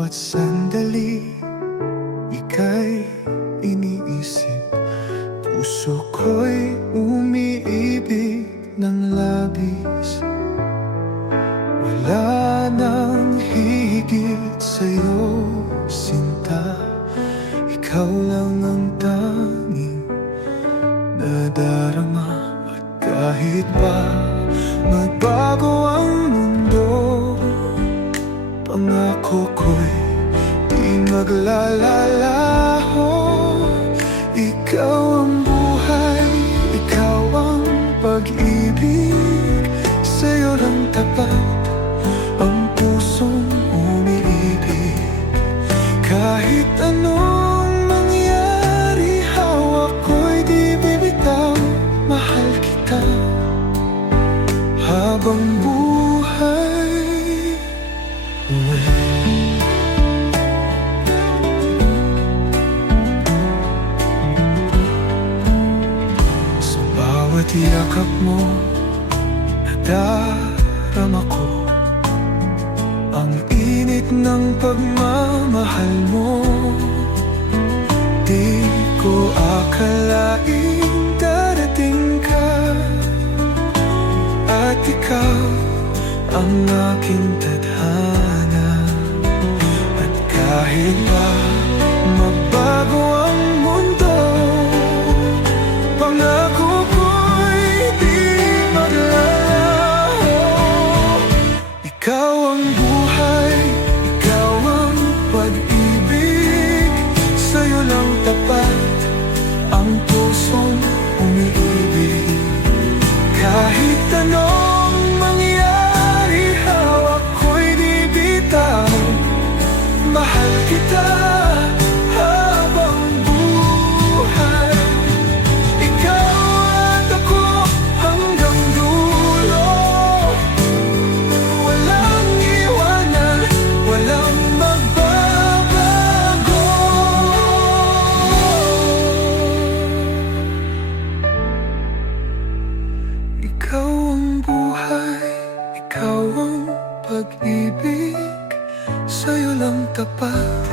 bawat sandali, ika'y iniisip. Puso ko'y umiibig ng labis. Wala nang higit sa'yo, sinta. Ikaw lang ang tanging nadarama. At kahit pa magbago ang mundo, pangako ko'y di maglalalaho. Ikaw ang buhay, ikaw ang pag-ibig. Sa'yo lang tapat ang pusong umiibig. Kahit anong mangyari, hawak ko'y di bibitaw. Mahal kita habang buhay. Sa bawat yakap mo, nadarama ko ang init ng pagmamahal mo. Di ko akalaing darating ka, at ikaw ang aking tadhana. At kahit pa magbago ang mundo, pangako ko'y di maglalaho. Ikaw ang buhay, ikaw ang pag-ibig. Sa'yo lang tapat ang pusong umiibig. Kahit anong mangyari, hawak ko'y di bitaw. Mahal kita habang buhay. Ikaw at ako hanggang dulo. Walang iwanan, walang magbabago. Ikaw ang buhay, ikaw ang pag-ibig. Sa'yo lang tapat